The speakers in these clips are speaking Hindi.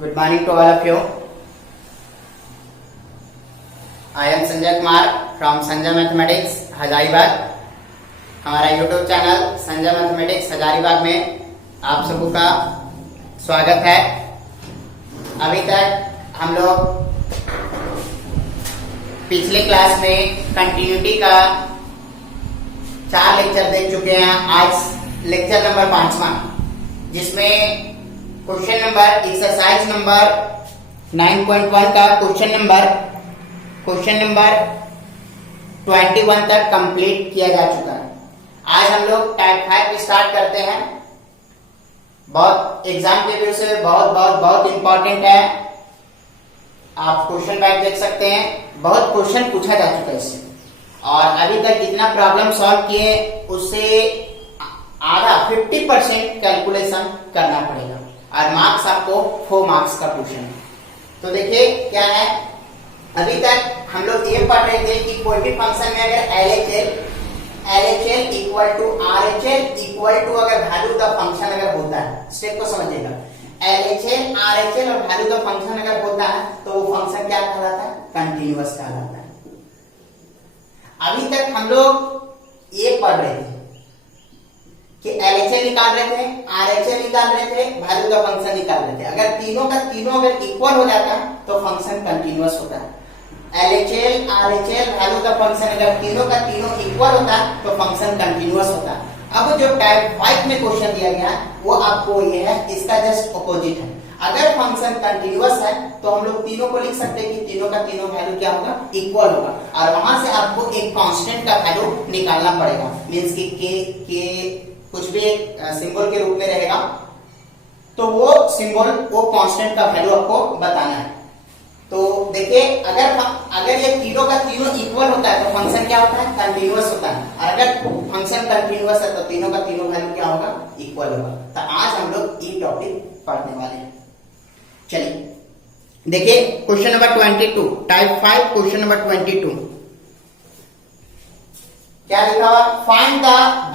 Good morning to all of you. I am Sanjay Kumar from Sanjay Mathematics Hazaribagh. हमारा YouTube channel Sanjay mathematics Hazaribagh में आप सबका स्वागत है. अभी तक हम लोग पिछले क्लास में कंटिन्यूटी का 4 लेक्चर देख चुके हैं. आज लेक्चर नंबर 5वां, जिसमें क्वेश्चन नंबर एक्सरसाइज नंबर 9.1 का क्वेश्चन नंबर 21 तक कंप्लीट किया जा चुका है. आज हम लोग टाइप 5 स्टार्ट करते हैं. बहुत एग्जाम के व्यू से बहुत इंपॉर्टेंट है. आप क्वेश्चन बैंक देख सकते हैं. बहुत क्वेश्चन पूछा जा चुका है इससे, और अभी तक जितना प्रॉब्लम सॉल्व किए उससे आधा 50% कैलकुलेशन करना पड़ेगा, और मार्क्स आपको 4 मार्क्स का क्वेश्चन है. तो देखिए क्या है. अभी तक हम लोग ये पढ़ रहे थे कि कोई भी फंक्शन में अगर LHL equal to RHL equal to अगर वैल्यू द फंक्शन अगर होता है, स्टेप को समझिएगा. LHL RHL और वैल्यू द फंक्शन अगर होता है तो वो फंक्शन क्या कहलाता है? कंटिन्यूअस कहलाता है. अभी तक हम लोग ये पढ़ रहे थे कि LHL निकाल रहे थे, RHL निकाल रहे थे, वैल्यू द फंक्शन निकाल रहे थे. अगर तीनों का तीनों अगर इक्वल हो जाता है तो फंक्शन कंटिन्यूअस होता है. LHL RHL value the function अगर तीनों का तीनों इक्वल होता है तो फंक्शन कंटिन्यूअस होता है. अब जो टाइप 5 में क्वेश्चन दिया गया है वो आपको ये है, इसका जस्ट अपोजिट है. अगर फंक्शन कंटिन्यूअस है तो हम लोग तीनों को लिख सकते हैं कि तीनों का तीनों वैल्यू क्या होगा? इक्वल होगा. और वहां से आपको एक कांस्टेंट का वैल्यू निकालना पड़ेगा. मींस कि के कुछ भी एक सिंबल के रूप में रहेगा, तो वो सिंबल वो कांस्टेंट का वैल्यू आपको बताना है. तो देखिए अगर ये तीनों का तीनों इक्वल होता है तो फंक्शन क्या होता है? कंटिन्यूअस होता है. और अगर फंक्शन कंटिन्यूअस है तो तीनों का तीनों वैल्यू क्या होगा? इक्वल होगा. तो आज हम लोग ये टॉपिक पढ़ने वाले हैं. चलिए देखिए question number 22, type 5 question number 22. क्या लिखा हुआ? Find the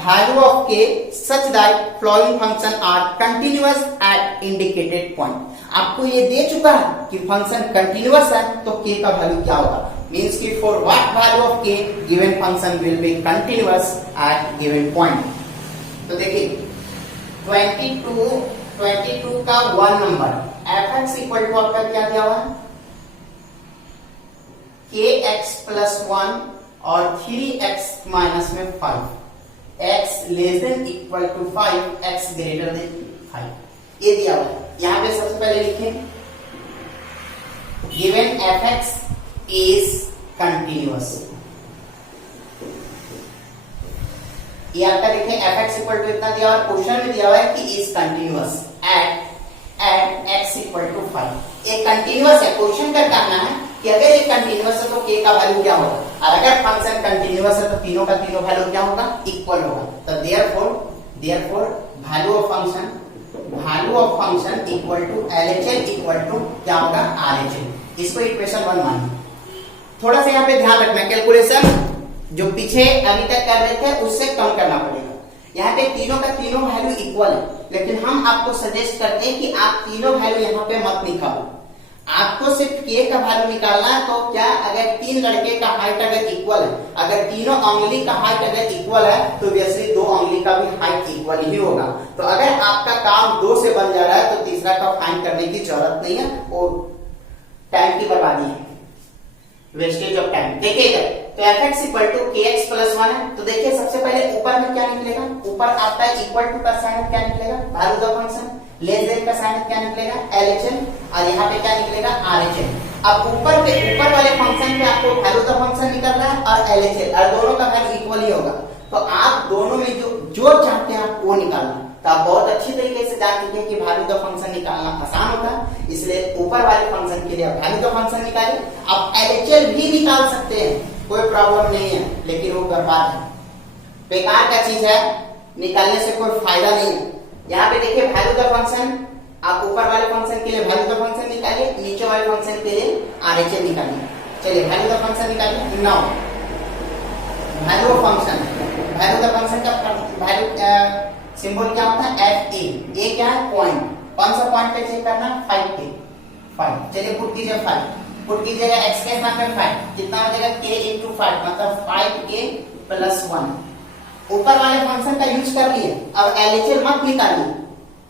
value of k such that following function are continuous at indicated point. आपको ये दे चुका है कि फंक्शन कंटिन्यूअस है तो के का वैल्यू क्या होगा. मींस कि फॉर व्हाट वैल्यू ऑफ के given function will be continuous at given point. तो देखिए 22 का 1 नंबर fx इक्वल टू आपका क्या दिया हुआ है? kx प्लस 1 और 3x माइनस में 5, x less than equal to 5, x greater than 5, ये दिया हुआ है. यहां पे सबसे पहले लिखें गिवन fx इज कंटिन्यूअस. ये आपका देखें fx इक्वल टू इतना दिया हुआ है. क्वेश्चन में दिया हुआ है कि is continuous at x equal to 5. ये कंटिन्यूअस है. क्वेश्चन का कहना है कि अगर ये कंटिन्यूअस है तो k का वैल्यू क्या होगा, और अगर फंक्शन कंटिन्यूअस है तो तीनों का तीनों वैल्यू क्या होगा? इक्वल होगा. तो therefore value of function equal to LHL equal to क्या होगा? RHL. इसको इक्वेशन 1 मानिए. थोड़ा सा यहाँ पे ध्यान रखना, कैलकुलेशन जो पीछे अभी तक कर रहे थे उससे कम करना पड़ेगा. यहाँ पे तीनों का तीनों वैल्यू इक्वल है, लेकिन हम आपको सजेस्ट करते हैं कि आप तीनों वैल्यू यहाँ पे मत निकालो. आपको सिर्फ के का वैल्यू निकालना है. तो क्या, अगर 3 लड़के का हाइट अगर इक्वल है, अगर तीनों उंगली का हाइट अगर इक्वल है तो ऑब्वियसली 2 उंगली का भी हाइट इक्वल ही होगा. तो अगर आपका काम 2 से बन जा रहा है तो तीसरा का फाइंड करने की जरूरत नहीं है. वो टाइम की बर्बादी है, वेस्टेज ऑफ टाइम. देखिएगा तो fx equal to kx plus 1 है. तो देखिए सबसे पहले ऊपर में क्या निकलेगा? ऊपर आपका इक्वल टू का साइन क्या निकलेगा? Value the function. Less than का साइन क्या निकलेगा? LHL. और यहाँ पे क्या निकलेगा? RHL. अब ऊपर वाले फंक्शन पे आपको वैल्यू द फंक्शन निकलना है और LHL, और दोनों का वैल्यू इक्वल ही होगा. तो आप दोनों में जो चाहते हैं आप वो निकालना. तो आप बहुत अच्छी तरीके से जान चुके हैं कि वैल्यू द फंक्शन निकालना आसान होता है, इसलिए ऊपर वाले फंक्शन के लिए आप वैल्यू द फंक्शन निकालिए. आप LHL भी निकाल सकते हैं, कोई प्रॉब्लम नहीं है, लेकिन वो बर्बाद है, बेकार का चीज है, निकालने से कोई फायदा नहीं है. यहाँ पे देखिए वैल्यू द फंक्शन, आप ऊपर वाले फंक्शन के लिए वैल्यू द फंक्शन निकालिए, नीचे वाले फंक्शन के लिए RHL निकालिए. चलिए वैल्यू द फंक्शन निकालिए. नाउ वैल्यू ऑफ फंक्शन का वैल्यू सिंबल क्या होता है? FA. ये क्या है? पॉइंट. कौन सा पॉइंट पे चेक करना? 5 पे. 5। चलिए पुट कीजिए 5, पुट कीजिएगा x के स्थान पे 5, कितना हो जाएगा k into 5 मतलब 5k plus 1। ऊपर वाले फंक्शन का यूज कर लिए, अब LHS मत निकालिए,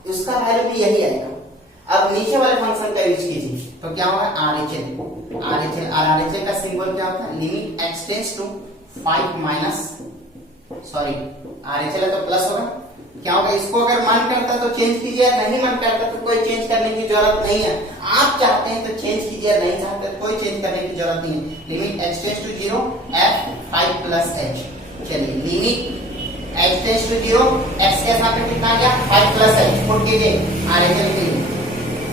उसका वैल्यू भी यही आएगा। अब नीचे वाले फंक्शन का यूज कीजिए तो क्या होगा RHL का सिंबल क्या होता है, limit x tends to 5 minus RHL है तो प्लस होगा, क्या होगा, इसको अगर मन करता तो चेंज कीजिए, नहीं मन करता तो कोई चेंज करने की जरूरत नहीं है। आप चाहते हैं तो चेंज कीजिए, नहीं चाहते तो कोई चेंज करने की जरूरत नहीं है। Limit x tends to 0 f 5 plus h। चलिए limit x tends to 0, x के साथ में कितना आ गया 5 प्लस h, पुट कीजिए RHL के लिए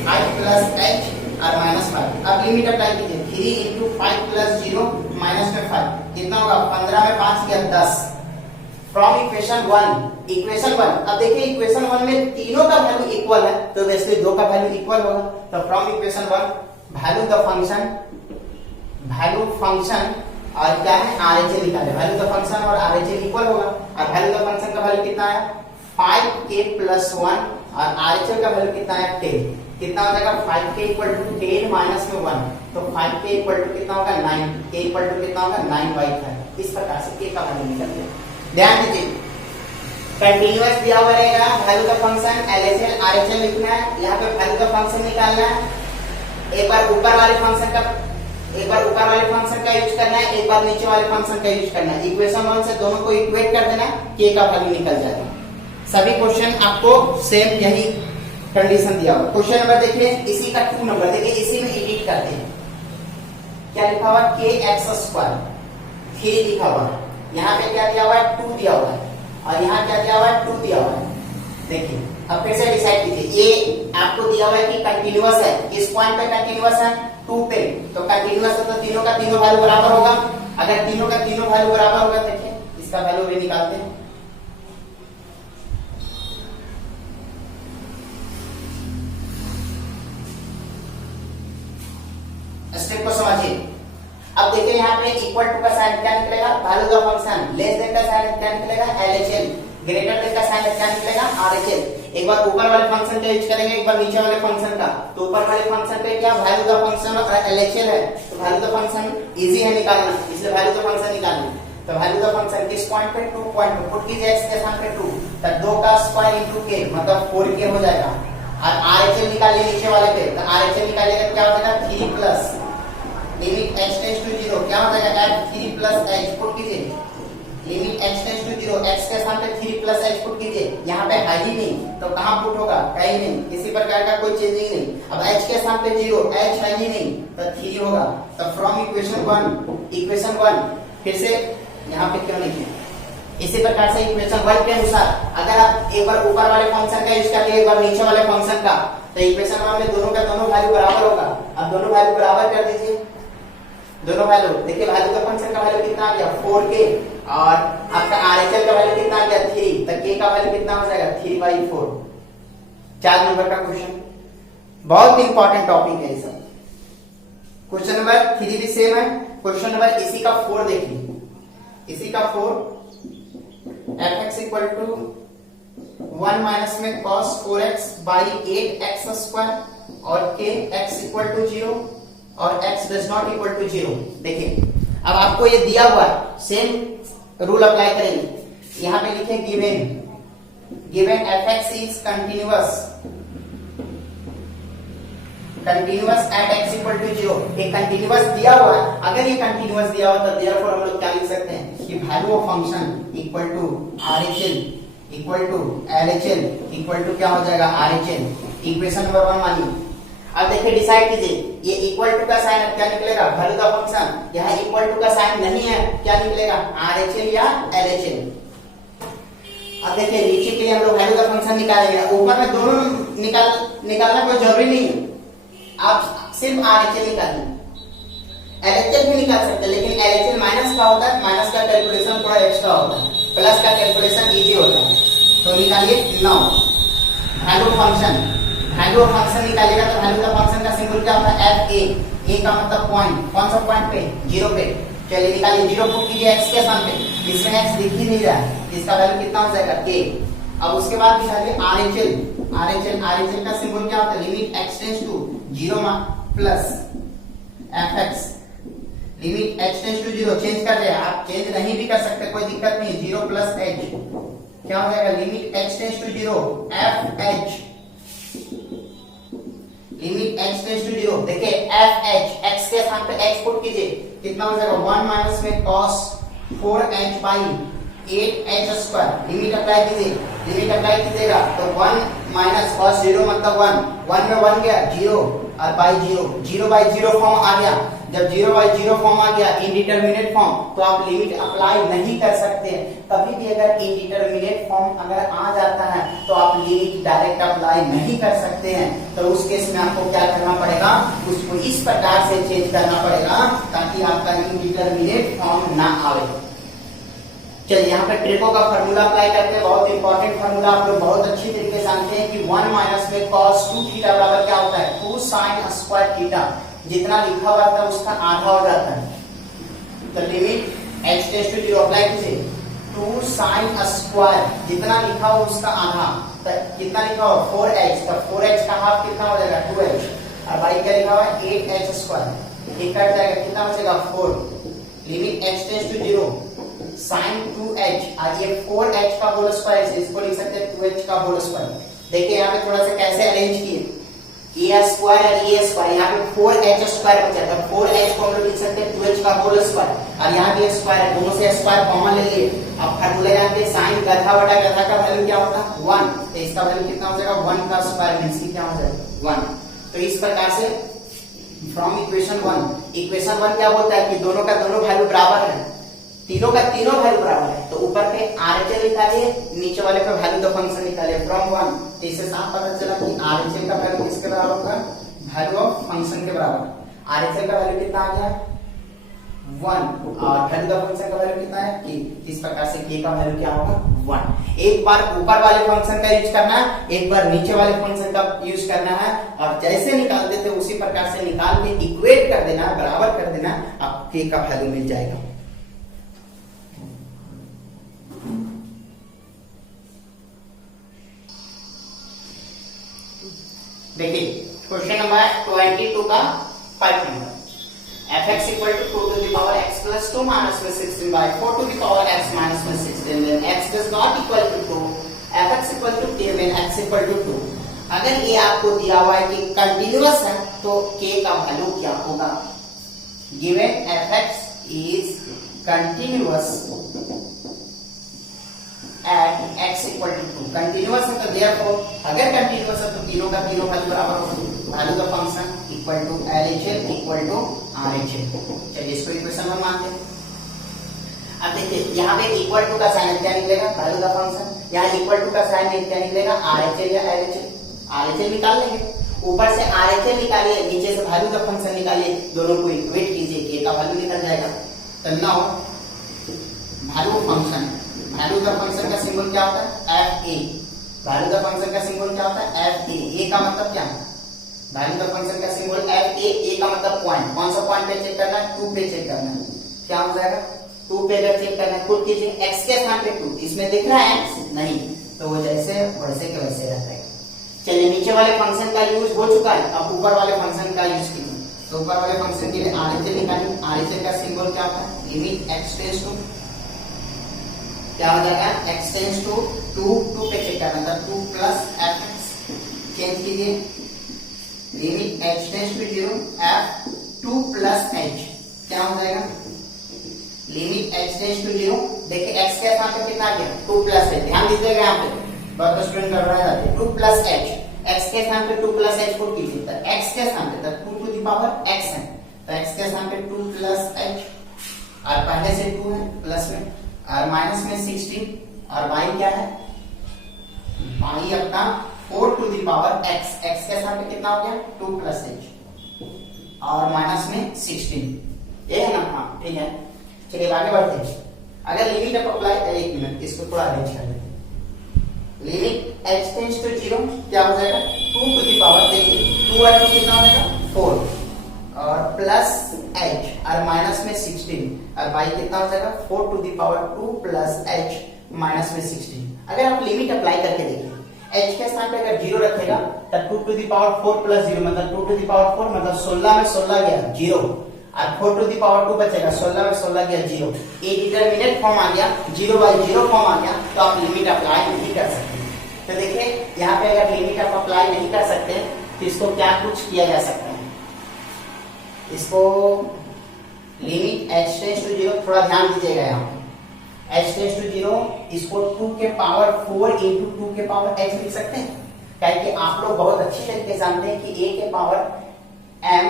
5 प्लस h और माइनस 5। अब लिमिट अप्लाई कीजिए 3 into 5 प्लस 0 माइनस में 5 कितना होगा, 15 में 5 गया 10। फ्रॉम इक्वेशन 1, अब देखिए इक्वेशन 1 में तीनों का वैल्यू इक्वल है तो वैसे दो का वैल्यू इक्वल होगा। तो from equation 1 value the function और क्या है RHL निकाले, वैल्यू द फंक्शन और RHL इक्वल होगा। और वैल्यू द फंक्शन का वैल्यू कितना है 5k plus 1 और RHL का वैल्यू कितना है 10, कितना हो जाएगा 5k इक्वल टू 10 माइनस में 1 तो 5k इक्वल टू कितना होगा 9, k इक्वल टू कितना होगा 9/5। इस प्रकार से k का वैल्यू निकल गया। ध्यान दीजिए कंटीन्यूअस दिया हुआ रहेगा, वैल्यू का फंक्शन LHL RHL लिखना है, यहाँ पे वैल्यू का फंक्शन निकालना है। एक बार ऊपर वाले फंक्शन का यूज करना है, एक बार नीचे वाले फंक्शन का यूज करना है। इक्वेशन 1 से दोनों को इक्वेट कर देना, k का वैल्यू निकल जाएगा। सभी क्वेश्चन आपको सेम यही कंडीशन दिया हुआ। क्वेश्चन नंबर देखिए, इसी का 2 नंबर देखिए, इसी में एडिट करते हैं। क्या लिखा हुआ kx² 3 लिखा हुआ है, यहाँ पे क्या दिया हुआ है 2 दिया हुआ है और यहाँ क्या दिया हुआ है 2 दिया हुआ है। देखिए अब फिर से डिसाइड कीजिए, ये आपको दिया हुआ है कि कंटीन्यूअस है, इस पॉइंट पे कंटीन्यूअस है 2 पे, तो कंटीन्यूअस है तो तीनों का तीनों वैल्यू बराबर होगा। अगर तीनों का तीनों वैल्यू बराबर होगा, देखिए इसका वैल्यू भी निकालते हैं। स्टेप को समझिए। अब देखिए यहाँ पे इक्वल टू का साइन क्या निकलेगा, value the function, less than का साइन क्या निकलेगा LHL, ग्रेटर देन का साइन क्या निकलेगा RHL। एक बार ऊपर वाले फंक्शन का यूज करेंगे, एक बार नीचे वाले फंक्शन का। तो ऊपर वाले फंक्शन पे क्या वैल्यू द फंक्शन और LHL है, तो वैल्यू द फंक्शन इजी है निकालना, इसलिए वैल्यू द फंक्शन निकालना। तो वैल्यू द फंक्शन किस पॉइंट पे 2 पॉइंट पे, पुट कीजिए x के स्थान पे 2, तो 2 का स्क्वायर into k मतलब 4k हो जाएगा। और RHL निकालिए नीचे वाले पे, तो RHL निकालिएगा क्या हो जाएगा 3 plus limit x tends to 0 क्या हो जाएगा 3 प्लस h, पुट कीजिए limit x tends to 0, x के स्थान पे 3 प्लस h पुट कीजिए। यहाँ पे है ही नहीं तो कहाँ पुट होगा, कहीं नहीं, किसी प्रकार का कोई चेंजिंग नहीं। अब h के स्थान पे 0, h है ही नहीं तो 3 होगा। तो फ्रॉम इक्वेशन 1 फिर से यहाँ पे क्यों लिखे, इसी प्रकार से इक्वेशन 1 के अनुसार अगर आप एक बार ऊपर वाले फंक्शन का यूज कर लिए, एक बार नीचे वाले फंक्शन का, तो इक्वेशन 1 में दोनों का दोनों वैल्यू बराबर होगा। अब दोनों वैल्यू बराबर कर दीजिए, दोनों वैल्यू देखिए, वैल्यू का फंक्शन का वैल्यू कितना आ गया 4k और आपका RHL का वैल्यू कितना आ गया 3, तो k का वैल्यू कितना हो जाएगा 3/4। 4 नंबर का क्वेश्चन, बहुत इंपॉर्टेंट टॉपिक है ये सब। क्वेश्चन नंबर 3 भी सेम है। क्वेश्चन नंबर इसी का 4 देखिए, इसी का 4 fx इक्वल टू 1 माइनस में cos 4x बाई 8x² और kx इक्वल टू 0 और x does not equal to 0। देखिए अब आपको ये दिया हुआ सेम रूल अप्लाई करेंगे। यहाँ पे लिखे given fx is continuous at x equal to 0। ये कंटिन्यूअस दिया हुआ है, अगर ये कंटिन्यूअस दिया हुआ तो देयरफॉर हम लोग क्या लिख सकते हैं कि value of function equal to RHL equal to LHL equal to क्या हो जाएगा RHL। इक्वेशन नंबर 1 मानिए। अब देखिए डिसाइड कीजिए, ये इक्वल टू का साइन क्या निकलेगा वैल्यू द फंक्शन, यहाँ इक्वल टू का साइन नहीं है, क्या निकलेगा RHL या LHL। अब देखिए नीचे के लिए हम लोग वैल्यू द फंक्शन निकालेंगे, ऊपर में दोनों निकालना कोई जरूरी नहीं है, आप सिर्फ RHL निकालिए। LHL भी निकाल सकते हैं, लेकिन LHL माइनस का होता है, माइनस का कैलकुलेशन थोड़ा एक्स्ट्रा होता है, प्लस का कैलकुलेशन इजी होता है। तो निकालिए 9 वैल्यू ऑफ फंक्शन निकालिएगा तो वैल्यू ऑफ फंक्शन का सिंबल क्या होता है fa, a का मतलब पॉइंट, कौन सा पॉइंट पे 0 पे। चलिए निकालिए, 0 पुट कीजिए x के स्थान पे, इसमें x दिख ही नहीं रहा है, इसका वैल्यू कितना हो जाएगा k। अब उसके बाद निकालिए RHL का सिंबल क्या होता है limit x tends to 0 plus f x limit h tends to zero, change कर रहे हैं आप, चेंज नहीं भी कर सकते कोई दिक्कत नहीं, जीरो प्लस एच क्या हो जाएगा, limit h tends to zero f h limit h tends to zero. देखिए एफ एच एक्स के स्थान पे एक्स पुट कीजिए, कितना हो जाएगा 1 माइनस में cos 4h by 8h square, limit apply कीजिए, लिमिट अप्लाई कीजिएगा तो 1 माइनस cos 0 मतलब 1 में 1 गया 0 और बाई 0 बाई 0 फॉर्म आ गया। जब 0 बाई 0 फॉर्म आ गया इनडिटरमिनेट फॉर्म, तो आप लिमिट अप्लाई नहीं कर सकते। कभी भी अगर इनडिटरमिनेट फॉर्म अगर आ जाता है तो आप लिमिट डायरेक्ट अप्लाई नहीं कर सकते हैं। तो उस केस में आपको क्या करना पड़ेगा, उसको इस प्रकार से चेंज करना पड़ेगा ताकि आपका इनडिटरमिनेट फॉर्म ना आवे। चलिए यहाँ पे ट्रिको का फार्मूला अप्लाई करते हैं, बहुत इंपॉर्टेंट फार्मूला, आप लोग बहुत अच्छी तरीके से जानते हैं कि 1 माइनस में cos 2 थीटा बराबर क्या होता है 2 sin स्क्वायर थीटा, जितना लिखा हुआ था उसका आधा हो जाता है। तो limit h tends to zero apply कीजिए, 2 sin स्क्वायर जितना लिखा हो उसका आधा, तो कितना लिखा हो 4h, तो 4h का हाफ कितना हो जाएगा 2h, और बाई क्या लिखा हुआ है 8h स्क्वायर, ये कट जाएगा कितना बचेगा 4, limit h tends to zero sin 2h, और ये 4h का होल स्क्वायर है, इसको लिख सकते हैं 2h का होल स्क्वायर। देखिए यहाँ पे थोड़ा सा कैसे अरेंज किए, a स्क्वायर और a स्क्वायर, यहाँ पे 4h स्क्वायर बचा था, 4h को हम लोग लिख सकते हैं 2h का होल स्क्वायर, और यहाँ भी स्क्वायर है, दोनों से स्क्वायर कॉमन ले लिए। अब फार्मूला जानते हैं sin गधा बटा गधा का वैल्यू क्या होता है 1, तो इसका वैल्यू कितना हो जाएगा 1 का स्क्वायर मींस क्या हो जाएगा 1। तो इस प्रकार से फ्रॉम इक्वेशन 1 क्या बोलता है कि दोनों का दोनों वैल्यू बराबर है, तीनों का तीनों वैल्यू बराबर है, तो ऊपर पे आरएचएल निकालिए, नीचे वाले पे वैल्यू द फंक्शन निकालिए फ्रॉम 1। तो इससे साफ पता चला कि आरएचएल का वैल्यू किसके बराबर होगा, वैल्यू ऑफ फंक्शन के बराबर। आरएचएल का वैल्यू कितना आ गया 1 और वैल्यू द फंक्शन का वैल्यू कितना है k। इस प्रकार से k का वैल्यू क्या होगा 1। एक बार ऊपर वाले फंक्शन का यूज करना है, एक बार नीचे वाले फंक्शन का यूज करना है, और जैसे निकालते थे उसी प्रकार से निकाल के इक्वेट कर देना, बराबर कर देना, अब k का वैल्यू मिल जाएगा। देखिए क्वेश्चन नंबर 22 का 5 number, fx equal to 2 to the power x plus 2 minus में 16 by 4 to the power x minus में 16, then x does not equal to 2, fx equal to k when x equal to 2। अगर ये आपको दिया हुआ है कि कंटिन्यूअस है तो k का वैल्यू क्या होगा, given fx is continuous at x equal to 2, continuous है तो therefore अगर कंटिन्यूअस है तो तीनों का तीनों वैल्यू बराबर होगा, वैल्यू का function equal to LHS equal to RHS। चलिए इसको इक्वेशन 1 मानते हैं। अब देखिए यहाँ पे इक्वल टू का साइन क्या निकलेगा, वैल्यू का फंक्शन, यहाँ इक्वल टू का साइन क्या निकलेगा RHS या LHS, RHS निकाल लेंगे, ऊपर से RHS निकालिए, नीचे से वैल्यू का फंक्शन निकालिए, दोनों को इक्वेट कीजिए, k का वैल्यू निकल जाएगा। तो now value function, value the function का सिंबल क्या होता है fa, वैल्यू द फंक्शन का सिंबल क्या होता है fa, a का मतलब क्या है, वैल्यू द फंक्शन का सिंबल fa, a का मतलब पॉइंट, कौन सा पॉइंट पे चेक करना है 2 पे चेक करना है, क्या हो जाएगा 2 पे अगर चेक करना है पुट कीजिए, x के स्थान पे 2, इसमें दिख रहा है x नहीं, तो वो जैसे वैसे के वैसे रहता है। चलिए नीचे वाले फंक्शन का यूज हो चुका है, अब ऊपर वाले फंक्शन का यूज कीजिए। तो ऊपर वाले फंक्शन के लिए RHS निकालिए, RHS का सिंबल क्या होता है लिमिट x टेंस टू क्या हो जाएगा x टेंस टू 2 पे चेक करना था 2 प्लस fx, चेंज कीजिए limit h tends to 0 f 2 plus h क्या हो जाएगा लिमिट h टेंस टू 0। देखिए x के स्थान पे कितना आ गया 2 प्लस h, ध्यान दीजिएगा यहाँ पे बहुत स्टूडेंट कर रहे हैं 2 प्लस h, x के स्थान पे 2 प्लस h पुट कीजिए, तो x के स्थान पे 2 टू द पावर x है, तो x के स्थान पे 2 प्लस h, और पहले से 2 है प्लस में, और माइनस में 16, और y क्या है y अपना 4 to the power x, x के स्थान पे कितना हो गया 2 प्लस h और माइनस में 16, ये है ना, हाँ ठीक है। चलिए आगे बढ़ते हैं। अगर लिमिट अप अप्लाई, एक मिनट इसको थोड़ा अरेंज कर लेते हैं। लिमिट h टेंड्स टू 0 क्या हो जाएगा 2 टू द पावर, देखिए 2 है तो कितना हो जाएगा 4 और प्लस h और माइनस में 16, और y कितना हो जाएगा 4 to the power 2 plus h minus में 16। अगर आप लिमिट अप्लाई करके देखिए h के स्थान पे अगर 0 रखेगा तब 2 टू द पावर 4 प्लस 0 मतलब 2 टू द पावर 4 मतलब 16 में 16 गया 0 और 4 टू द पावर 2 बचेगा 16 में 16 गया 0। ये डिटरमिनेट फॉर्म आ गया, 0 बाई 0 फॉर्म आ गया, तो आप लिमिट अप्लाई नहीं कर सकते। तो देखिए यहाँ पे अगर लिमिट आप अप्लाई नहीं कर सकते तो इसको क्या कुछ किया जा सकता है, इसको लिमिट h टेंड्स टू 0, थोड़ा ध्यान दीजिएगा यहाँ पे h टेंड्स टू 0 इसको 2 के पावर 4 इंटू 2 के पावर h लिख सकते हैं, क्योंकि आप लोग बहुत अच्छी तरीके से जानते हैं कि a के पावर m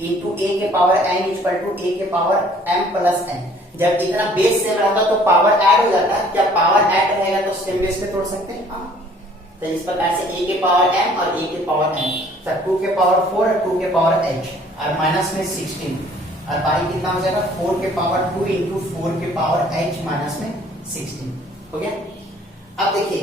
इंटू a के power n equal to a के पावर m प्लस n। जब इतना बेस सेम रहता तो पावर ऐड हो जाता है, क्या पावर ऐड रहेगा तो सेम बेस पे तोड़ सकते हैं। हाँ, तो इस प्रकार से a के पावर m और a के पावर n, तो 2 के पावर 4 और 2 के पावर h और माइनस में 16 और बाकी कितना हो जाएगा 4 के पावर 2 इंटू 4 के पावर h माइनस में 16 हो गया। अब देखिए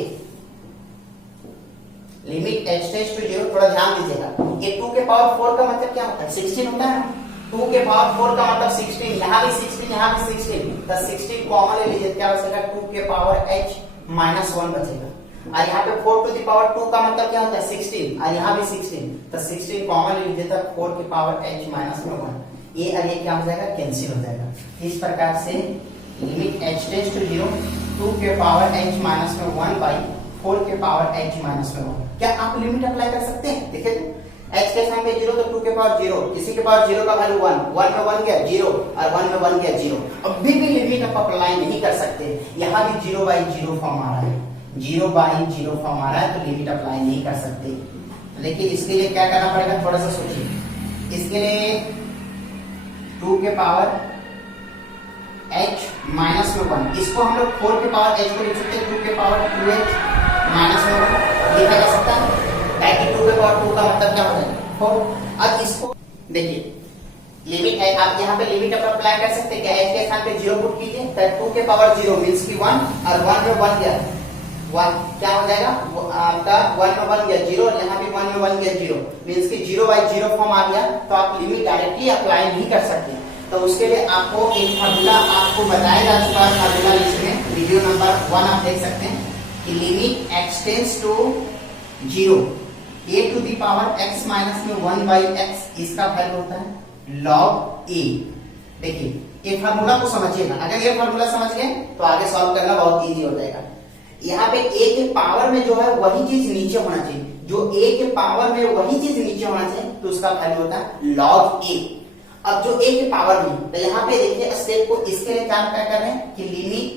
लिमिट h टेंड्स टू 0, थोड़ा ध्यान दीजिएगा, ये 2 के पावर 4 का मतलब क्या होता है 16 होता है ना, 2 के पावर 4 का मतलब 16, यहाँ भी 16 यहाँ भी 16, तो 16 कॉमन ले लीजिए, क्या बचेगा 2 के पावर h माइनस 1 बचेगा, और यहाँ पे 4 टू द पावर 2 का मतलब क्या होता है 16 और यहाँ भी 16, तो 16 कॉमन ले लीजिए, तो 4 के पावर h माइनस में 1, ये और ये क्या हो जाएगा कैंसिल हो जाएगा। इस प्रकार से लिमिट h टेंड्स टू 0, 2 के पावर h माइनस में 1 बाई 4 के पावर h माइनस में 1। क्या आप लिमिट अप्लाई कर सकते हैं? देखिए तो h के स्थान पे 0 तो 2 के पावर 0, किसी के पावर 0 का वैल्यू 1, 1 में 1 गया 0 और 1 में 1 गया 0। अभी भी लिमिट आप अप्लाई नहीं कर सकते, यहाँ भी 0 बाई 0 फॉर्म आ रहा है, 0 बाई 0 फॉर्म आ रहा है, तो लिमिट अप्लाई नहीं कर सकते। लेकिन इसके लिए क्या करना पड़ेगा, थोड़ा सा सोचिए, इसके लिए 2 के पावर h माइनस में 1, इसको हम लोग 4 के पावर h को लिख सकते हैं, 2 के पावर 2h माइनस में 1 लिखा जा सकता है, ताकि 2 के पावर 2 का मतलब क्या हो जाएगा 4। अब इसको देखिए लिमिट है, आप यहाँ पे लिमिट आप अप्लाई कर सकते हैं, क्या h के स्थान पे 0 पुट कीजिए, तो 2 के पावर 0 मींस की 1 और 1 में 1 गया 1, क्या हो जाएगा आपका 1 में 1 गया 0 और यहाँ भी 1 में 1 गया 0, मींस की 0 बाई 0 फॉर्म आ गया, तो आप लिमिट डायरेक्टली अप्लाई नहीं कर सकते। तो उसके लिए आपको एक फार्मूला आपको बताया जा चुका है, फार्मूला लिस्ट में वीडियो नंबर 1 आप देख सकते हैं कि limit x tends to 0, a to the power x minus में 1 बाई x, इसका वैल्यू होता है log a। देखिए ये फार्मूला को समझिएगा, अगर ये फार्मूला समझ गए तो आगे सॉल्व करना बहुत इजी हो जाएगा। यहाँ पे a के पावर में जो है वही चीज नीचे होना चाहिए, जो a के पावर में वही चीज नीचे होना चाहिए, तो उसका वैल्यू होता है log a। अब जो a के पावर में, तो यहाँ पे देखिए स्टेप को इसके लिए क्या कर रहे हैं कि लिमिट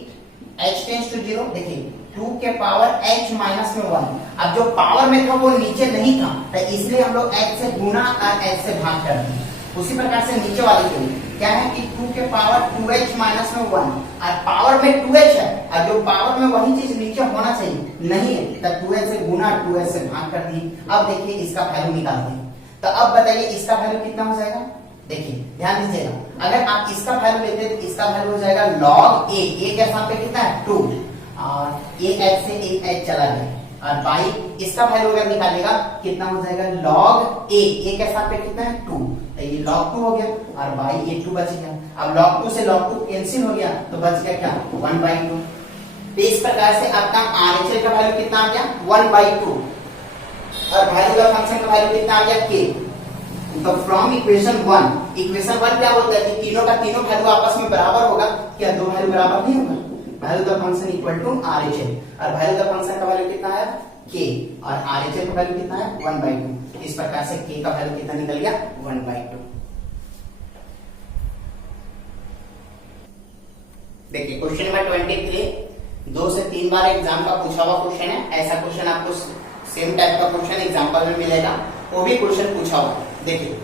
h टेंड्स टू 0, देखिए 2 के पावर h माइनस में 1, अब जो पावर में था वो नीचे नहीं था, तो इसलिए हम लोग h से गुना और h से भाग कर दें। उसी प्रकार से नीचे वाले के लिए क्या है कि 2 के पावर 2h माइनस में 1 और पावर में 2h है, और जो पावर में वही चीज नीचे होना चाहिए नहीं है, तो 2h से गुना 2h से भाग कर दिए। अब देखिए इसका वैल्यू निकालते हैं, तो अब बताइए इसका वैल्यू कितना हो जाएगा। देखिए ध्यान दीजिएगा, अगर आप इसका वैल्यू लेते हैं तो इसका वैल्यू हो जाएगा log a, a के स्थान पे कितना है 2 और a h से a h चला गया, और बाई इसका वैल्यू अगर निकालेगा कितना हो जाएगा log a, a के स्थान पे कितना है 2, तो ये log 2 हो गया और बाई ये 2 बच गया। अब log 2 से log 2 कैंसिल हो गया, तो बच गया क्या 1 बाई 2। तो इस प्रकार से आपका RHL का वैल्यू कितना आ गया 1 बाई 2 और वैल्यू ऑफ फंक्शन का वैल्यू कितना आ गया k। तो फ्रॉम इक्वेशन 1, इक्वेशन 1 क्या बोलता है कि तीनों का तीनों वैल्यू आपस में बराबर होगा, क्या दो वैल्यू बराबर नहीं होगा, value of function equal to RHL, और वैल्यू ऑफ फंक्शन का वैल्यू कितना है k और RHL का वैल्यू कितना है 1 बाई 2। इस प्रकार से k का वैल्यू कितना निकल गया 1 बाई 2। देखिए क्वेश्चन नंबर 23 2 से 3 बार एग्जाम का पूछा हुआ क्वेश्चन है, ऐसा क्वेश्चन आपको सेम टाइप का क्वेश्चन एग्जांपल में मिलेगा, वो भी क्वेश्चन पूछा हुआ। देखिए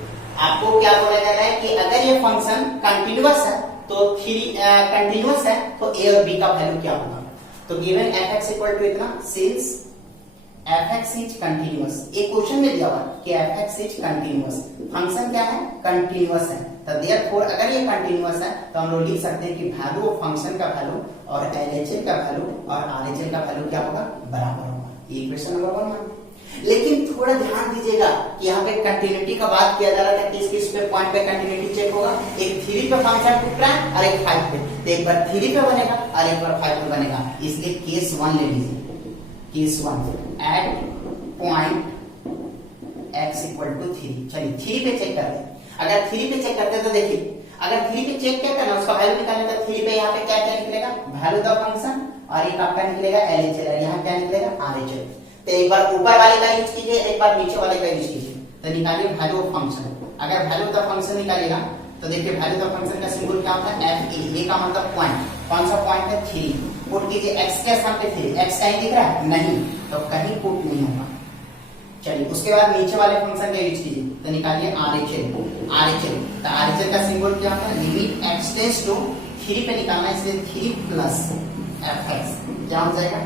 आपको क्या बोला जा रहा है कि अगर ये फंक्शन कंटिन्यूअस है तो कंटिन्यूअस है तो a और b का वैल्यू क्या होगा। तो गिवन f(x) इक्वल टू इतना, सिंस f(x) इज कंटिन्यूअस, एक क्वेश्चन में दिया हुआ कि f(x) इज कंटिन्यूअस, फंक्शन क्या है कंटिन्यूअस है, तो देयरफॉर अगर ये कंटिन्यूअस है तो हम लोग लिख सकते हैं कि वैल्यू ऑफ फंक्शन का वैल्यू और LHL का वैल्यू और RHL का वैल्यू क्या होगा बराबर होगा। ये इक्वेशन नंबर 1 है। लेकिन थोड़ा ध्यान दीजिएगा कि यहाँ पे कंटिन्यूटी का बात किया जा रहा था, किस किस पे पॉइंट पे कंटिन्यूटी चेक होगा, एक 3 पे फंक्शन टूट रहा है और एक 5 पे, तो एक बार 3 पे बनेगा और एक बार 5 पे बनेगा, इसलिए केस 1 ले लीजिए, case 1 at point x equal to 3। चलिए 3 पे चेक करते हैं। अगर 3 पे चेक करते हैं तो देखिए, अगर 3 पे चेक किया ना उसका वैल्यू निकालने का 3 पे यहाँ पे क्या क्या निकलेगा, वैल्यू द फंक्शन, और एक आपका निकलेगा LHL, और यहाँ क्या निकलेगा RHL। तो एक बार ऊपर वाले का यूज कीजिए, एक बार नीचे वाले का यूज कीजिए। तो निकालिए वैल्यू ऑफ फंक्शन। अगर वैल्यू द फंक्शन निकालिएगा तो देखिए वैल्यू द फंक्शन का सिंबल क्या होता है, FA। ये का मतलब पॉइंट, कौन सा पॉइंट है, 3। पुट कीजिए x के स्थान पे 3, x कहीं दिख रहा है नहीं, तो कहीं पुट नहीं होगा। चलिए उसके बाद नीचे वाले फंक्शन का यूज कीजिए, तो निकालिए RHL। तो RHL का सिंबल क्या होता है, लिमिट x टेंड्स टू 3 पे निकालना है, इसलिए 3 प्लस fx क्या हो जाएगा,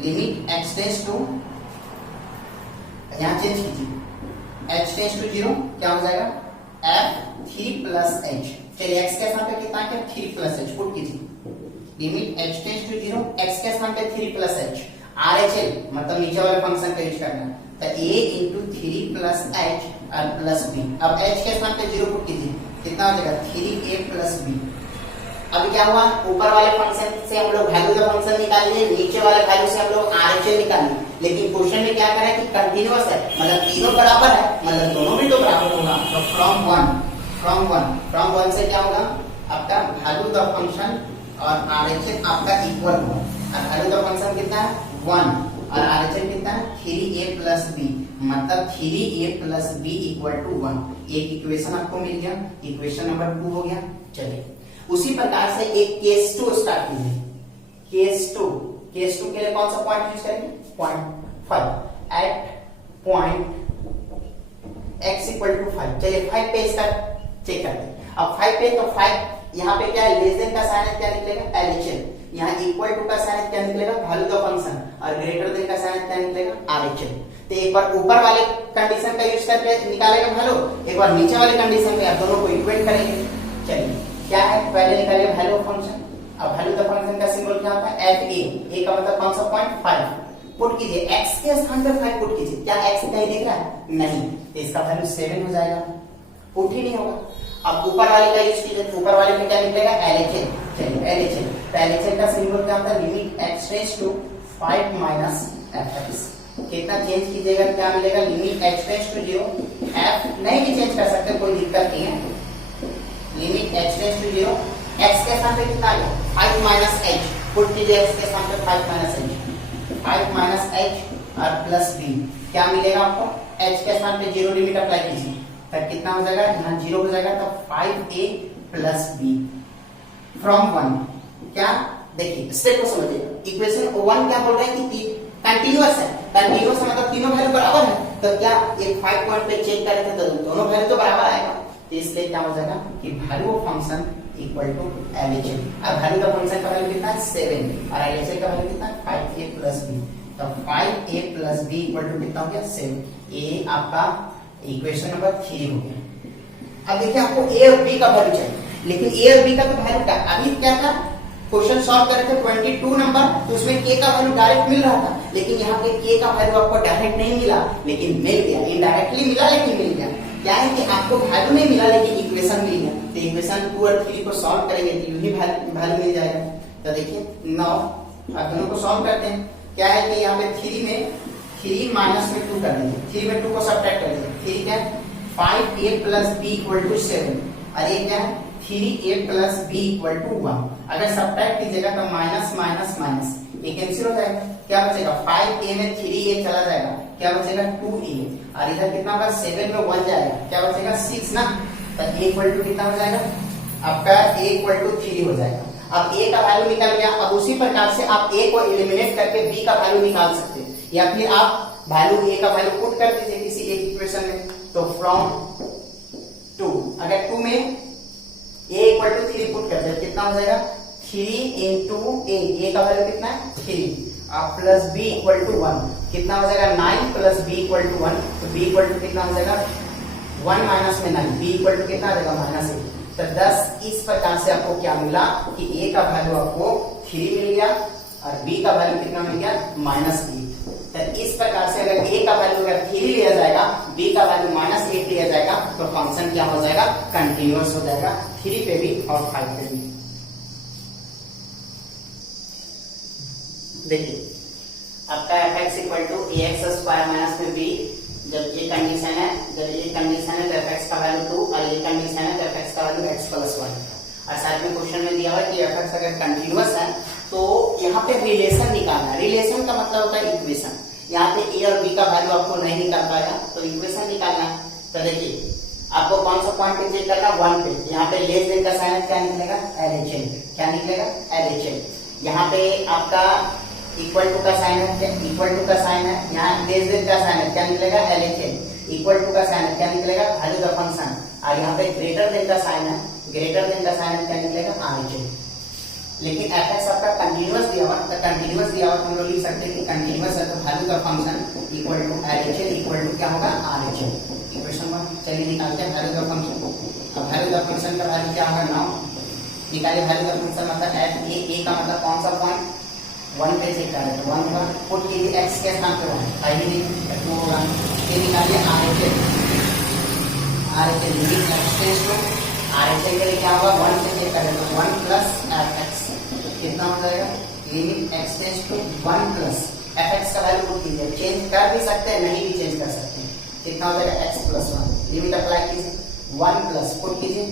लिमिट x टेंड्स टू, यहाँ चेंज कीजिए, h टेंड्स टू 0 क्या हो जाएगा, f 3 प्लस h। चलिए x के स्थान पे कितना है, 3 प्लस h पुट कीजिए, limit h tends to 0, x के स्थान पे 3 प्लस h। RHL मतलब नीचे वाले फंक्शन का यूज करना है, तो a इंटू 3 प्लस h और प्लस b। अब h के स्थान पे 0 पुट कीजिए, कितना हो जाएगा, 3a प्लस b। अब क्या हुआ, ऊपर वाले फंक्शन से हम लोग वैल्यू का फंक्शन निकाल लिए, नीचे वाले वैल्यू से हम लोग RHL निकाल लिए। लेकिन क्वेश्चन में क्या करा है कि कंटीन्यूअस है, मतलब तीनों बराबर है, मतलब दोनों भी तो बराबर होगा। तो फ्रॉम वन से क्या होगा, आपका वैल्यू द फंक्शन और RHL आपका इक्वल होगा। और वैल्यू द फंक्शन कितना है, 1, और RHL कितना है, 3a प्लस b, मतलब 3a plus b equal to 1। एक इक्वेशन आपको मिल गया, इक्वेशन नंबर 2 हो गया। चलिए उसी प्रकार से एक केस 2 स्टार्ट कीजिए। केस 2 के लिए कौन सा पॉइंट यूज करेंगे, point 5 at point x equal to 5। चलिए 5 पे इसका चेक करते हैं। अब 5 पे, तो 5 यहाँ पे क्या है, लेस देन का साइन क्या निकलेगा, LHL। यहाँ इक्वल टू का साइन क्या निकलेगा, वैल्यू द फंक्शन, और ग्रेटर देन का साइन क्या निकलेगा, RHL। तो एक बार ऊपर वाले कंडीशन का यूज करके निकालेगा वैल्यू, एक बार नीचे वाले कंडीशन में आप दोनों को इक्वेट करेंगे। चलिए क्या है, पहले निकालिए वैल्यू ऑफ फंक्शन। अब वैल्यू द फंक्शन का सिंबल क्या होता है, FA। a का मतलब कौन सा पॉइंट, 5 पुट कीजिए, x के स्थान पर 5 पुट कीजिए। क्या x कहीं दिख रहा है, नहीं, तो इसका वैल्यू 7 हो जाएगा, पुट ही नहीं होगा। अब ऊपर वाले का यूज कीजिए, ऊपर वाले में क्या निकलेगा, LHL। चलिए LHL, तो LHL का सिंबल क्या होता है, limit x tends to 5 minus fx। कितना चेंज कीजिएगा, क्या मिलेगा, limit x tends to 0, f नहीं भी चेंज कर सकते, कोई दिक्कत नहीं है। Limit h tends to 0, x के स्थान पे कितना आएगा, 5 माइनस h, पुट कीजिए x के स्थान पे 5 माइनस h, 5 माइनस h और प्लस b। क्या मिलेगा आपको, h के स्थान पे 0 लिमिट अप्लाई कीजिए, तब कितना हो जाएगा, यहाँ 0 हो जाएगा, तो 5a प्लस b फ्रॉम 1। क्या देखिए स्टेप को समझिएगा, इक्वेशन 1 क्या बोल रहे हैं कि कंटीन्यूअस है, कंटीन्यूअस मतलब तीनों वैल्यू बराबर है। तो क्या एक 5 पॉइंट पे चेक करें तो दोनों वैल्यू तो बराबर आएगा, तो इसलिए क्या हो जाएगा कि value of function equal to LHL। अब वैल्यू का फंक्शन का वैल्यू कितना है, 7, और LHL का वैल्यू कितना है, 5a प्लस b। तो 5a plus b equal to कितना हो गया, 7। ये आपका इक्वेशन नंबर 3 हो गया। अब देखिए आपको a और b का वैल्यू चाहिए, लेकिन a और b का तो वैल्यू क्या, अभी क्या था, क्वेश्चन सॉल्व कर रहे थे 22 नंबर, तो उसमें k का वैल्यू डायरेक्ट मिल रहा था, लेकिन यहाँ पे k का वैल्यू आपको डायरेक्ट नहीं मिला, लेकिन मिल गया, इनडायरेक्टली मिला लेकिन मिल गया। क्या है कि आपको वैल्यू नहीं मिला लेकिन इक्वेशन मिल गया, तो इक्वेशन 2 और 3 को सॉल्व करेंगे तो यही वैल्यू मिल जाएगा। तो देखिए 9, अब दोनों को सॉल्व करते हैं। क्या है कि यहाँ पे 3 में 3 माइनस में 2 कर देंगे, 3 में 2 को सब्ट्रैक्ट कर देंगे, 3 क्या है, 5a plus b equal to 7, और ये क्या है, 3a plus b equal to 1। अगर सब्ट्रैक्ट कीजिएगा तो माइनस माइनस माइनस ये कैंसिल हो जाएगा, क्या बचेगा, 5a में 3a चला जाएगा, क्या बचेगा 2a, और इधर कितना होगा, 7 में 1 जाएगा, क्या बचेगा 6 ना, तो a इक्वल टू कितना हो जाएगा आपका, a इक्वल टू 3 हो जाएगा। अब a का वैल्यू निकल गया। अब उसी प्रकार से आप a को एलिमिनेट करके b का वैल्यू निकाल सकते हैं, या फिर आप वैल्यू a का वैल्यू पुट कर दीजिए किसी एक इक्वेशन में। तो फ्रॉम 2, अगर 2 में a इक्वल टू 3 पुट कर दे, कितना हो जाएगा, 3 इंटू a का वैल्यू कितना है 3, और प्लस b इक्वल टू 1, कितना हो जाएगा 9 प्लस b इक्वल टू 1, तो b इक्वल टू कितना हो जाएगा 1 माइनस में 9, b इक्वल टू कितना आ जाएगा -1। तो 10 इस प्रकार से आपको क्या मिला कि a का वैल्यू आपको 3 मिल गया और b का वैल्यू कितना मिल गया -8। तो इस प्रकार से अगर a का वैल्यू अगर 3 लिया जाएगा, b का वैल्यू -8 लिया जाएगा, तो फंक्शन क्या हो जाएगा, कंटिन्यूअस हो जाएगा, 3 पे भी और 5 पे भी। देखिए आपका f x equal to a x square minus में बी, जब ये कंडीशन है तो एफ एक्स का वैल्यू 2 और ये कंडीशन है तो एफ एक्स का वैल्यू x प्लस 1। और साथ में क्वेश्चन में दिया हुआ है कि एफ एक्स अगर कंटिन्यूअस है तो यहाँ पे रिलेशन निकालना। रिलेशन का मतलब होता है इक्वेशन। यहाँ पे ए और बी का वैल्यू आपको नहीं निकाल पाया तो इक्वेशन निकालना है। तो देखिए आपको कौन सा पॉइंट पे चेक करना, 1 पे। यहाँ पे लेस देन का साइन क्या निकलेगा, LHN। क्या निकलेगा, LHN। यहाँ पे आपका इक्वल टू का साइन है, इक्वल टू का साइन है। यहाँ लेस देन का साइन है, क्या निकलेगा, LHN। इक्वल टू का साइन है, क्या निकलेगा, वैल्यू द फंक्शन। और यहाँ पे ग्रेटर देन का साइन है, ग्रेटर देन का साइन है, क्या निकलेगा, RHN। लेकिन एफ एक्स आपका कंटिन्यूअस दिया हुआ, तो कंटिन्यूअस दिया हुआ तो हम लोग लिख सकते हैं कि कंटिन्यूअस है तो वैल्यू का function equal to LHN equal to क्या होगा, RHN। इक्वेशन 1 चलिए निकालते हैं वैल्यू का फंक्शन। अब वैल्यू का फंक्शन का वैल्यू क्या होगा, 9 निकालिए। वैल्यू का फंक्शन मतलब एफ ए का मतलब कौन सा पॉइंट, 1 पे चेक करें तो 1 पर पुट कीजिए x के स्थान पे 1, आई नहीं 2 होगा। ये निकालिए RHN, RHN limit x tends to RHN के लिए क्या होगा, 1 पे चेक करें तो 1 प्लस एफ एक्स कितना हो जाएगा, limit x tends to 1 plus f x का वैल्यू पुट कीजिए। चेंज कर भी सकते हैं, नहीं भी चेंज कर सकते हैं। कितना हो जाएगा, x प्लस 1। लिमिट अप्लाई कीजिए, 1 प्लस पुट कीजिए,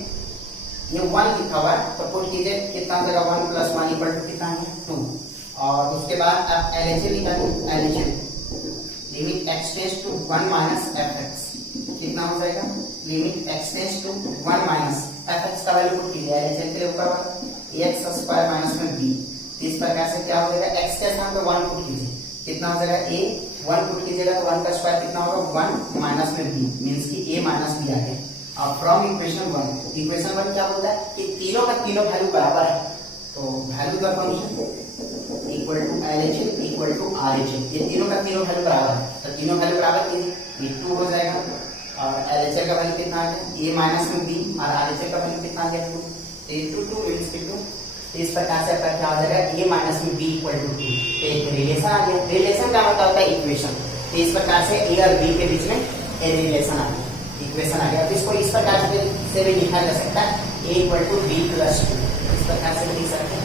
ये 1 लिखा हुआ है तो पुट कीजिए, कितना हो जाएगा, 1 प्लस 1 इक्वल टू कितना है, 2। और उसके बाद आप LHN निकालिए, LHN limit x tends to 1 minus f x कितना हो जाएगा, limit x tends to 1 minus f x का वैल्यू पुट कीजिए। LHN के लिए ऊपर वाला एक्स स्क्वायर माइनस में b, इस प्रकार से क्या हो जाएगा, x के स्थान पे 1 पुट कीजिए, कितना हो जाएगा, a 1 पुट कीजिएगा तो 1 का स्क्वायर कितना होगा, 1 माइनस में b, मींस कि a माइनस b आ गया। अब फ्रॉम इक्वेशन 1, इक्वेशन 1 क्या बोलता है कि तीनों का तीनों वैल्यू बराबर है, तो वैल्यू का function equal to LHN equal to RHN। ये तीनों का तीनों वैल्यू बराबर है तो तीनों वैल्यू बराबर कीजिए, ये 2 हो जाएगा। और LHN का वैल्यू कितना आ गया, a माइनस में b, और RHN का वैल्यू कितना आ गया, 2। ये 2 मींस कि 2। इस प्रकार से आपका क्या हो जाएगा, a माइनस में b इक्वल टू 2। तो एक रिलेशन आ गया। रिलेशन का मतलब होता है इक्वेशन। तो इस प्रकार से a और b के बीच में एक रिलेशन आ गया, इक्वेशन आ गया। तो इसको इस प्रकार से भी लिखा जा सकता है, a equal to b plus 2। इस प्रकार से लिख सकते हैं।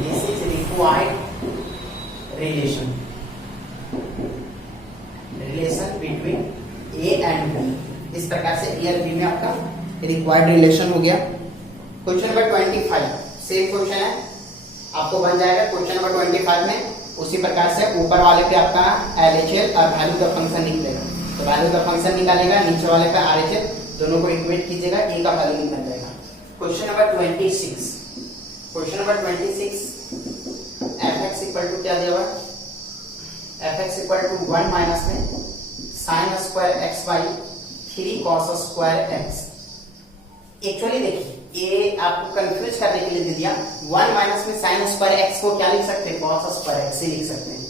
This is required relation between a and b। इस प्रकार से a और b में आपका रिक्वायर्ड रिलेशन हो गया। क्वेश्चन नंबर 25 सेम क्वेश्चन है, आपको बन जाएगा क्वेश्चन नंबर 25 में उसी प्रकार से ऊपर वाले पे आपका LHN और वैल्यू का फंक्शन निकलेगा। तो वैल्यू का फंक्शन निकालेगा, नीचे वाले पे RHN, दोनों को इक्वेट कीजिएगा, a का वैल्यू निकल जाएगा। Question number 26, question number 26 F x equal to क्या दिया हुआ है, F x equal to 1 minus में sine square X by 3 cos square X. Actually देखिए ये आपको कंफ्यूज करने के लिए दे दिया। 1 माइनस में साइन स्क्वायर एक्स को क्या लिख सकते हैं, कॉस स्क्वायर एक्स ही लिख सकते हैं।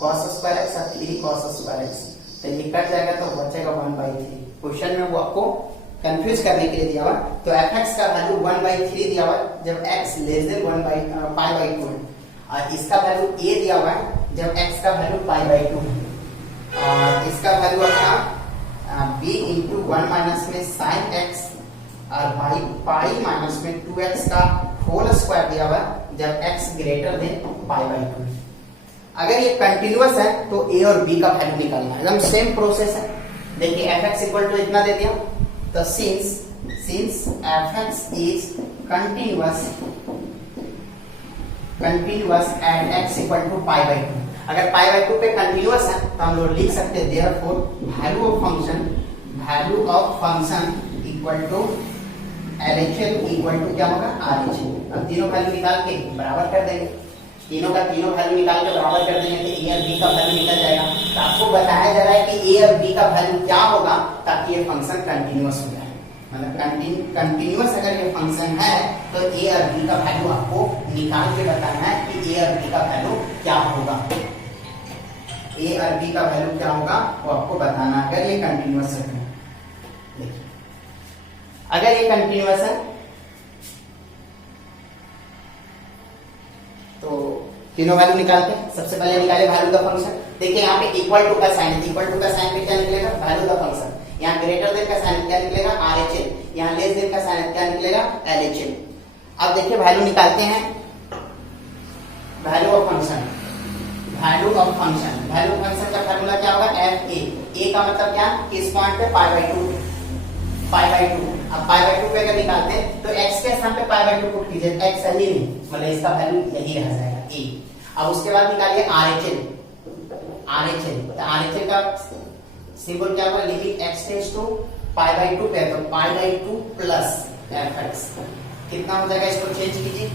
कॉस स्क्वायर एक्स और 3 कॉस स्क्वायर एक्स, तो ये कट जाएगा तो बचेगा 1/3। क्वेश्चन में वो आपको कंफ्यूज करने के लिए दिया हुआ। तो एफ एक्स का वैल्यू 1/3 दिया हुआ जब x लेस देन 1/2 है, और इसका वैल्यू a दिया हुआ है जब x का वैल्यू π/2 है, और इसका वैल्यू आपका b इंटू 1 माइनस में साइन x और पाई माइनस में 2x का होल स्क्वायर दिया हुआ जब x ग्रेटर देन π/2। अगर ये कंटिन्यूअस है तो a और b का वैल्यू निकालना है, एकदम सेम प्रोसेस है। देखिए एफ एक्स इक्वल टू इतना दे दिया, तो since f(x) is continuous and x equal to π/2, अगर π/2 पे कंटिन्यूअस है तो हम लोग लिख सकते हैं therefore value of function equal to LHN equal to क्या होगा, RHN। अब तीनों वैल्यू निकाल के बराबर कर देंगे, तीनों का तीनों वैल्यू निकाल के बराबर कर देंगे तो a और b का वैल्यू निकल जाएगा। तो आपको बताया जा रहा है कि a और b का वैल्यू क्या होगा ताकि ये फंक्शन कंटिन्यूअस हो जाए। मतलब कंटिन्यूअस अगर ये फंक्शन है तो a और b का वैल्यू आपको निकाल के बताना है कि a और b का वैल्यू क्या होगा। a और b का वैल्यू क्या होगा वो आपको बताना, अगर ये कंटिन्यूअस है। देखिए अगर ये कंटिन्यूअस है तो तीनों वैल्यू निकालते हैं। सबसे पहले निकाले वैल्यू का फंक्शन। देखिए यहाँ पे इक्वल टू का साइन, इक्वल टू का साइन पे क्या निकलेगा, वैल्यू का फंक्शन। यहाँ ग्रेटर देन का साइन क्या निकलेगा, RHN। यहाँ लेस देन का साइन क्या निकलेगा, LHN। अब देखिए वैल्यू निकालते हैं, value of function. Value of function, value of function का फार्मूला क्या होगा, एफ ए का मतलब क्या, इस पॉइंट पे pi by to, pi by to. अब पाई बाई टू पे अगर निकालते हैं तो x के स्थान पे पाई बाई टू पुट कीजिए, x सही नहीं मतलब इसका वैल्यू यही रह जाएगा ए। अब उसके बाद निकालिए RHL, RHL तो RHL का सिंबल क्या होगा, limit x tends to pi by two पे, तो pi by two plus fx कितना हो जाएगा, इसको चेंज कीजिए,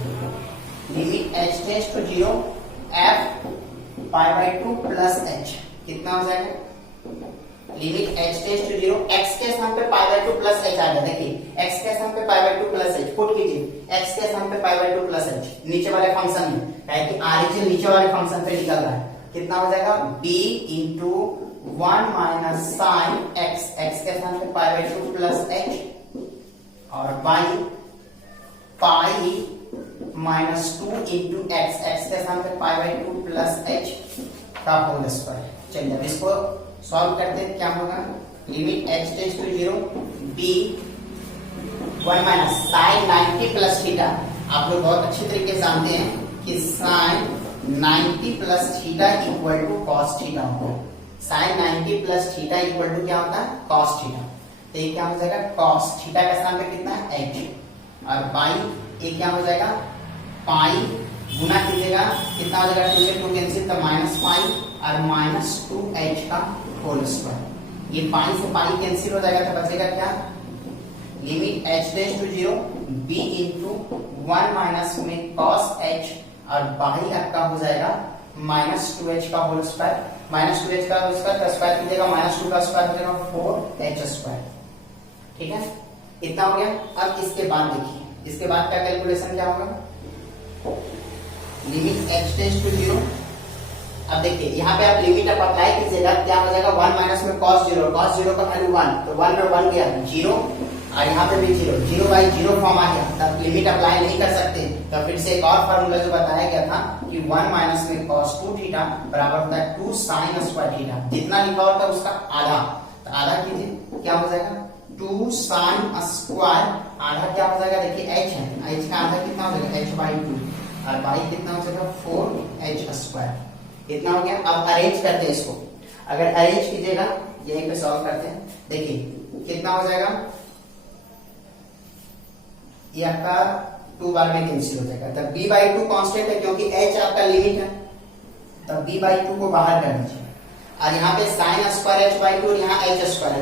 limit h tends to 0 f pi by two plus h कितना हो जाएगा, limit h tends to 0, x के स्थान पे pi by two plus h आ गया, देखिए x के स्थान पे pi by two plus h put कीजिए, x के स्थान पे pi by two plus h नीचे वाले फंक्शन में, क्या कि RHL नीचे वाले फंक्शन पे निकल रहा है, कितना हो जाएगा b into 1 minus sine x, x के स्थान पे pi by two plus h और by pi minus 2 into x, x के स्थान पे pi by two plus h का होल स्क्वायर। चलिए अब इसको सॉल्व करते हैं, क्या होगा, limit h tends to 0 b 1 minus sine 90 plus theta, आप लोग बहुत अच्छी तरीके से जानते हैं कि sine 90 plus theta equal to cos theta होगा, sine 90 plus theta equal to क्या होता है, कॉस थीटा। तो ये क्या हो जाएगा, कॉस थीटा का स्थान पे कितना है एच, और बाई ये क्या हो जाएगा, पाई गुना कीजिएगा, कितना हो जाएगा, 2 से 2 कैंसिल तो माइनस पाई और माइनस 2h का होल स्क्वायर, ये पाई से पाई कैंसिल हो जाएगा तो बचेगा क्या, limit h tends to 0 b into 1 minus में cos h और बाई आपका हो जाएगा माइनस 2h का होल स्क्वायर, माइनस 2h का होल स्क्वायर का स्क्वायर कीजिएगा, माइनस 2 का स्क्वायर हो जाएगा 4h स्क्वायर, ठीक है, इतना हो गया। अब इसके बाद देखिए, इसके बाद का कैलकुलेशन क्या होगा, लिमिट h टेंड्स टू 0, अब देखिए यहाँ पे आप लिमिट आप अप्लाई कीजिएगा, क्या हो जाएगा 1 माइनस में cos 0, cos 0 का वैल्यू 1, तो 1 में 1 गया 0 और यहाँ पे भी 0, 0 बाई 0 फॉर्म आ गया, तब लिमिट अप्लाई नहीं कर सकते, तो फिर से एक और फार्मूला जो बताया गया था कि 1 माइनस में cos 2 थीटा बराबर होता है 2 sin स्क्वायर थीटा, जितना लिखा होता है उसका आधा, तो आधा कीजिए, क्या हो जाएगा 2 sin स्क्वायर, आधा क्या हो जाएगा, देखिए h है, h का आधा कितना हो जाएगा h बाई 2 और बाई कितना हो जाएगा 4h स्क्वायर, कितना हो गया। अब अरेंज करते हैं इसको, अगर अरेंज कीजिएगा यहीं पे सॉल्व करते हैं, देखिए कितना हो जाएगा, ये आपका 2 बार में कैंसिल हो जाएगा, तब b बाई 2 कांस्टेंट है क्योंकि h आपका लिमिट है, तब b बाई 2 को बाहर कर दीजिए, और यहाँ पे साइन स्क्वायर h बाई 2 और यहाँ h स्क्वायर है,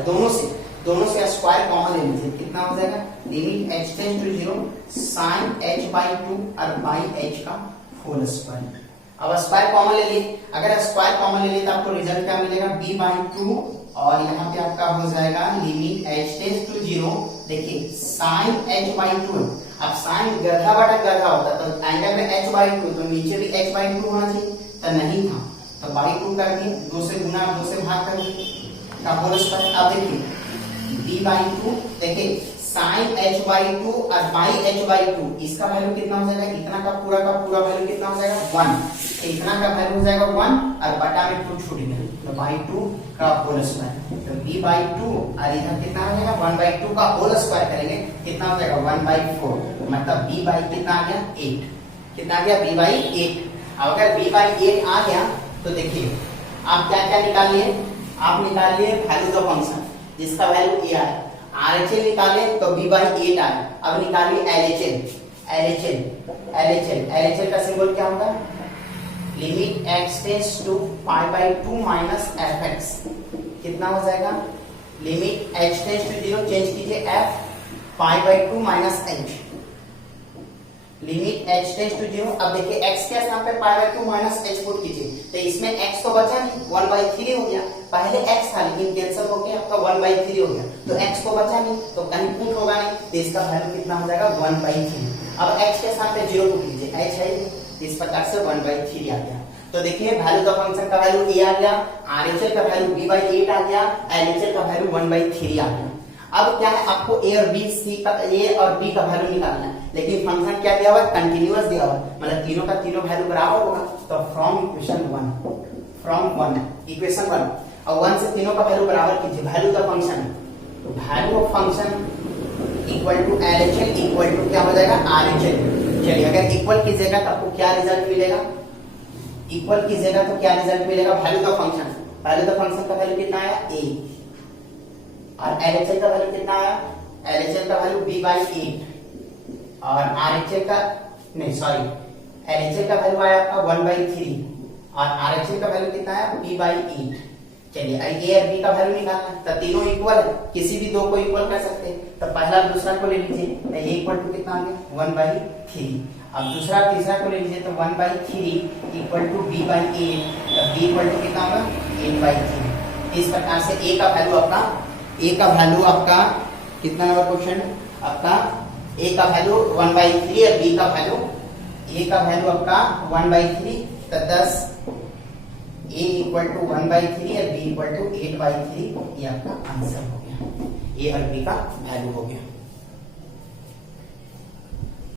दोनों से स्क्वायर कॉमन ले लीजिए, कितना हो जाएगा, limit h tends to 0 sin h by 2 और बाई h का होल स्क्वायर। अब स्क्वायर कॉमन ले लिए, अगर स्क्वायर कॉमन ले लिए तो आपको रिजल्ट क्या मिलेगा, b बाई 2 और यहाँ पे आपका हो जाएगा लिमिट h टेंड्स टू 0, देखिए sin h बाई 2, अब sin गधा बटा गधा होता तो एंगल में h बाई 2, तो नीचे भी h बाई 2 होना चाहिए, तो नहीं था, तो बाई 2 कर दिए, 2 से गुना 2 से भाग कर दिए का होल स्क्वायर। अब देखिए b बाई 2, देखिए sin h बाई 2 और बाई h बाई 2, इसका वैल्यू कितना हो जाएगा, इतना का पूरा वैल्यू कितना हो जाएगा 1, इतना का वैल्यू हो जाएगा 1 और बटा में 2 छूट गया, तो बाई 2 का होल स्क्वायर, तो b बाई 2 और इधर कितना हो जाएगा 1 बाई 2 का होल स्क्वायर करेंगे, कितना हो जाएगा 1 बाई 4, मतलब b बाई कितना आ गया 8, कितना आ गया b बाई 8। अब अगर b बाई 8 आ गया तो देखिए आप क्या क्या निकालिए, आप निकालिए वैल्यू ऑफ फंक्शन जिसका वैल्यू a आया, RHL निकाले तो b बाई 8 आया, अब निकालिए LHL का सिंबल क्या होगा, limit x tends to pi by 2 minus fx, कितना हो जाएगा, limit h tends to 0, change कीजिए f pi by 2 minus h, limit h tends to 0, अब देखिए x के स्थान पे pi by 2 minus h put कीजिए, तो इसमें x तो बचा नहीं, 1 बाई 3 हो गया, पहले x था लेकिन कैंसिल हो गया, आपका 1 बाई 3 हो गया, तो x को बचा नहीं तो कहीं पुट होगा नहीं, तो इसका वैल्यू कितना हो जाएगा 1 बाई 3। अब x के स्थान पे 0 पुट कीजिए, h है इस प्रकार से 1 बाई 3 आ गया। तो देखिए वैल्यू ऑफ फंक्शन का वैल्यू a आ गया, RHL का वैल्यू b बाई 8 आ गया, LHL का वैल्यू 1 बाई 3 आ गया। अब क्या है, आपको a और b का वैल्यू निकालना है, लेकिन फंक्शन क्या दिया हुआ है, कंटिन्यूअस दिया हुआ है, मतलब तीनों का तीनों वैल्यू बराबर होगा, तो फ्रॉम इक्वेशन 1 और 1 से तीनों का वैल्यू बराबर कीजिए, value of function equal to LHL equal to क्या हो जाएगा RHL। चलिए अगर इक्वल कीजिएगा तो आपको क्या रिजल्ट मिलेगा, इक्वल कीजिएगा तो क्या रिजल्ट मिलेगा, वैल्यू का फंक्शन, पहले तो फंक्शन का वैल्यू कितना आया a, और LHS का वैल्यू कितना आया, LHS का वैल्यू b बाई 8, और RHS का नहीं सॉरी LHS का वैल्यू आया आपका 1 बाई 3, और RHS का वैल्यू कितना आया b बाई 8। चलिए a और b का वैल्यू निकालना है, तो तीनों इक्वल है, किसी भी दो को इक्वल कर सकते हैं, तो पहला दूसरा को ले लीजिए, तो a इक्वल टू कितना आ गया 1 बाई 3, अब दूसरा तीसरा को ले लीजिए तो 1 by 3 equal to b by 8, तो b इक्वल टू कितना होगा 8 बाई 3। इस प्रकार से a का वैल्यू आपका कितना नंबर क्वेश्चन आपका a का वैल्यू 1 बाई 3 और b का वैल्यू a का वैल्यू आपका 1 बाई 3, तो 10 a इक्वल टू 1 बाई 3 और b इक्वल टू 8 बाई 3, ये आपका आंसर हो गया, a और b का वैल्यू हो गया।